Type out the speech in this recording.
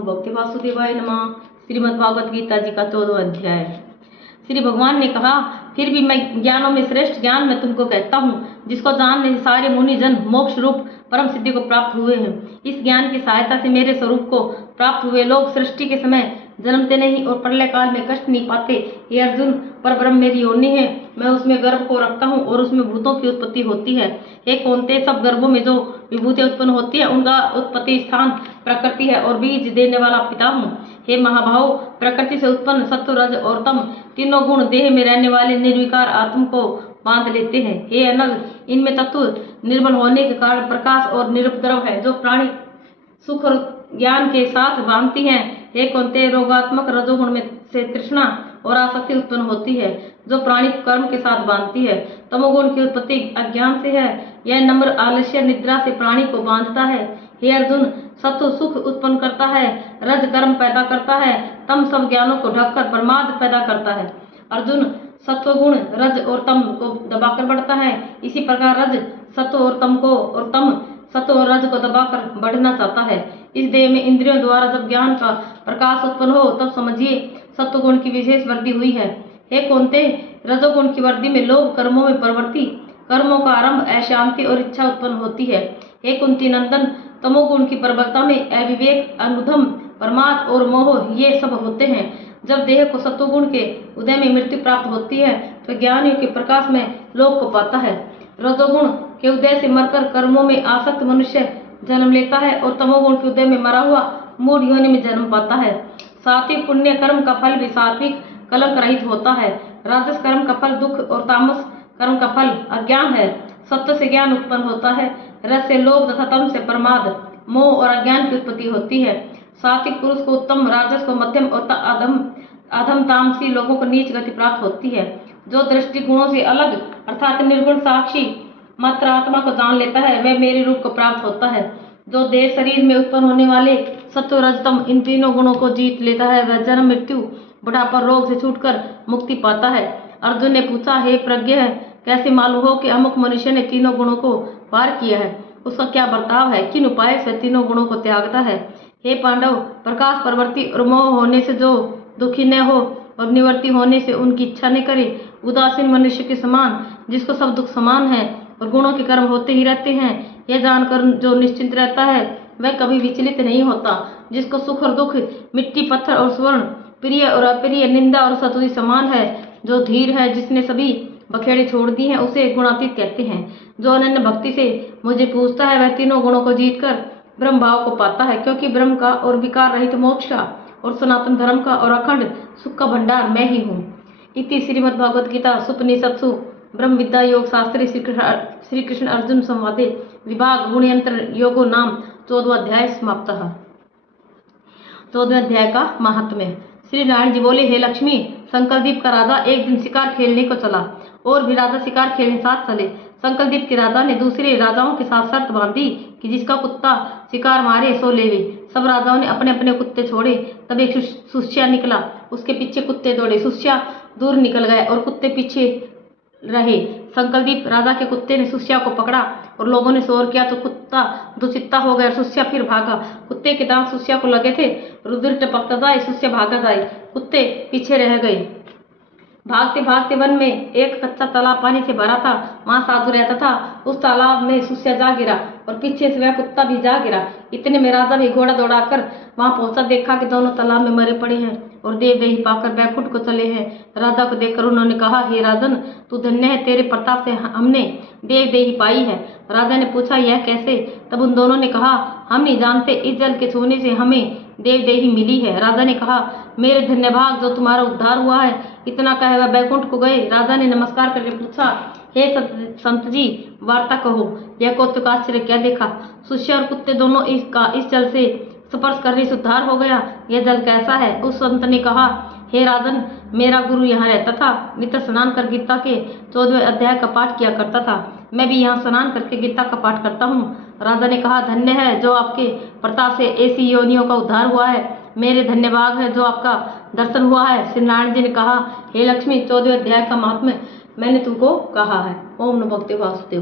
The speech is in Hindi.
नमो भगवते वासुदेवाय नमः। श्रीमद्भागवत गीता जी का 14वां अध्याय। श्री भगवान ने कहा, फिर भी मैं ज्ञानों में श्रेष्ठ ज्ञान मैं तुमको कहता हूँ, जिसको जानने से सारे मुनि जन मोक्ष रूप परम सिद्धि को प्राप्त हुए हैं। इस ज्ञान की सहायता से मेरे स्वरूप को प्राप्त हुए लोग सृष्टि के समय जन्मते नहीं और प्रलय काल में कष्ट नहीं पाते। हे अर्जुन, पर ब्रह्म मेरी योनि है, मैं उसमें गर्भ को रखता हूँ और उसमें भूतों की उत्पत्ति होती है। हे कौन्तेय, सब गर्भों में जो विभूतियां उत्पन्न होती है उनका उत्पत्ति स्थान प्रकृति है और बीज देने वाला पिता हूँ। हे महाभाव, प्रकृति से उत्पन्न सत्व, रज और तम तीनों गुण देह में रहने वाले निर्विकार आत्म को बांध लेते हैं। हे अनग, इनमें तत्व निर्बल होने के कारण प्रकाश और निरुपद्रव है, जो प्राणी सुख और ज्ञान के साथ बांधती हैं। हे कौन्तेय, रोगात्मक रजोगुण में से तृष्णा और आसक्ति उत्पन्न होती है, जो प्राणी कर्म के साथ बांधती है। तमोगुण की उत्पत्ति अज्ञान से है, यह नम्र आलस्य निद्रा से प्राणी को बांधता है। हे अर्जुन, सत्व सुख उत्पन्न करता है, रज कर्म पैदा करता है, तम सब ज्ञानों को ढककर प्रमाद पैदा करता है। अर्जुन, सत्वगुण रज और तम को दबाकर बढ़ता है, इसी प्रकार रज सत्व और तम को और तम सत्व और रज को दबाकर बढ़ना चाहता है। इस देह में इंद्रियों द्वारा जब ज्ञान का प्रकाश उत्पन्न हो, तब समझिए सत्वगुण की विशेष वृद्धि हुई है। हे कौन्तेय, रजोगुण की वृद्धि में लोभ, कर्मों में प्रवृत्ति, कर्मों का आरंभ, अशांति और इच्छा उत्पन्न होती है। हे कुंती नंदन, तमोगुण की प्रबलता में अविवेक, अनुधम, प्रमाद और मोह ये सब होते हैं। जब देह को सत्वगुण के उदय में मृत्यु प्राप्त होती है, तो ज्ञानियों के प्रकाश में लोक को पाता है। रजोगुण के उदय से मरकर कर्मों में आसक्त मनुष्य जन्म लेता है और तमोगुण के उदय में मरा हुआ मूढ़ योनि में जन्म पाता है। सात्विक पुण्य कर्म का फल भी सात्विक कलंक रहित होता है। राजस कर्म का फल दुख और तामस कर्म का फल अज्ञान है। सत्व से ज्ञान उत्पन्न होता है, रज से लोभ तथा तम से प्रमाद, मोह और अज्ञान की उत्पत्ति होती है। सात्विक पुरुष को उत्तम, राजस को मध्यम और अधम तामसी लोगों को नीच गति प्राप्त होती है। जो दृष्टि गुणों से अलग अर्थात निर्गुण साक्षी मात्र आत्मा को जान लेता है, वह मेरे रूप को प्राप्त होता है। जो देह शरीर में उत्पन्न होने वाले सत्व रजतम इन तीनों गुणों को जीत लेता है, वह जन्म मृत्यु बुढ़ापा रोग से छूटकर मुक्ति पाता है। अर्जुन ने पूछा, हे प्रज्ञ है, कैसे मालूम हो कि अमुक मनुष्य ने तीनों गुणों को पार किया है? उसका क्या बर्ताव है? किन उपाय से तीनों गुणों को त्यागता है? हे पांडव, प्रकाश, प्रवृत्ति और मोह होने से जो दुखी न हो और निवृत्ति होने से उनकी इच्छा न करे, उदासीन मनुष्य के समान, जिसको सब दुख समान है और गुणों के कर्म होते ही रहते हैं, यह जानकर जो निश्चिंत रहता है, वह कभी विचलित नहीं होता। जिसको सुख और दुख, मिट्टी, पत्थर और स्वर्ण, प्रिय और अप्रिय, निंदा और स्तुति समान है, जो धीर है, जिसने सभी बखेड़े छोड़ दी हैं, उसे गुणातीत कहते हैं। जो अनन्य भक्ति से मुझे पूजता है, वह तीनों गुणों को जीतकर ब्रह्म भाव को पाता है, क्योंकि ब्रह्म का और विकार रहित मोक्ष का और सनातन धर्म का और अखंड सुख का भंडार मैं ही हूँ। इति श्रीमद्भागवत गीता सुपनिषत्सु ब्रह्म विद्या योग शास्त्रे श्री कृष्ण अर्जुन संवादे विभाग गुणयंत्र योगो नाम 14वां अध्याय समाप्तः। 14वें अध्याय का महात्म्य। श्री नारायण जी बोले, हे लक्ष्मी, संकलदीप का राजा एक दिन शिकार खेलने को चला और भी राजा शिकार खेलने साथ चले। संकलदीप के राजा ने दूसरे राजाओं के साथ शर्त बांधी कि जिसका कुत्ता शिकार मारे सो लेवे। सब राजाओं ने अपने अपने कुत्ते छोड़े। तब एक सुस्या निकला, उसके पीछे कुत्ते दौड़े। सुस्या दूर निकल गए और कुत्ते पीछे रहे। संकलदीप राजा के कुत्ते ने सुस्या को पकड़ा और लोगों ने शोर किया तो कुत्ता दुचित्ता हो गया। सुस्या फिर भागा। कुत्ते के दांत सुस्या को लगे थे। रुधिर टपकता जाए, सुस्या भागा जाए, कुत्ते पीछे रह गए। भागते भागते वन में एक कच्चा तालाब पानी से भरा था, वहां साधु रहता था। उस तालाब में सुस्या जा गिरा और पीछे से वह कुत्ता भी जा गिरा। इतने में राजा भी घोड़ा दौड़ाकर वहां पहुंचा। देखा कि दोनों तालाब में मरे पड़े हैं और देवदेही पाकर बैकुंठ को चले हैं। राजा को देखकर उन्होंने कहा, हे राजन, तू धन्य है, तेरे प्रताप से हमने देवदेही पाई है। राजा ने पूछा, यह कैसे? तब उन दोनों ने कहा, हम नहीं जानते, इस जल के छूने से हमें देवदेही मिली है। राजा ने कहा, मेरे धन्य भाग, जो तुम्हारा उद्धार हुआ है। इतना कहे वह बैकुंठ को गए। राजा ने नमस्कार करके पूछा, हे संत जी, वार्ता कहो, यह कौतुक आश्चर्य क्या देखा? सुस्या और कुत्ते दोनों इस जल से स्पर्श करने से उद्धार हो गया। यह जल कैसा है? उस संत ने कहा, हे राजन, मेरा गुरु यहाँ रहता था, नित्य स्नान कर गीता के 14वें अध्याय का पाठ किया करता था। मैं भी यहाँ स्नान करके गीता का पाठ करता हूँ। राजा ने कहा, धन्य है जो आपके प्रताप से ऐसी योनियों का उद्धार हुआ है। मेरे धन्य भाग है जो आपका दर्शन हुआ है। श्री नारायण जी ने कहा, हे लक्ष्मी, 14वें अध्याय का महात्म्य मैंने तुमको कहा है। ओम नमो भगवते वासुदेवाय।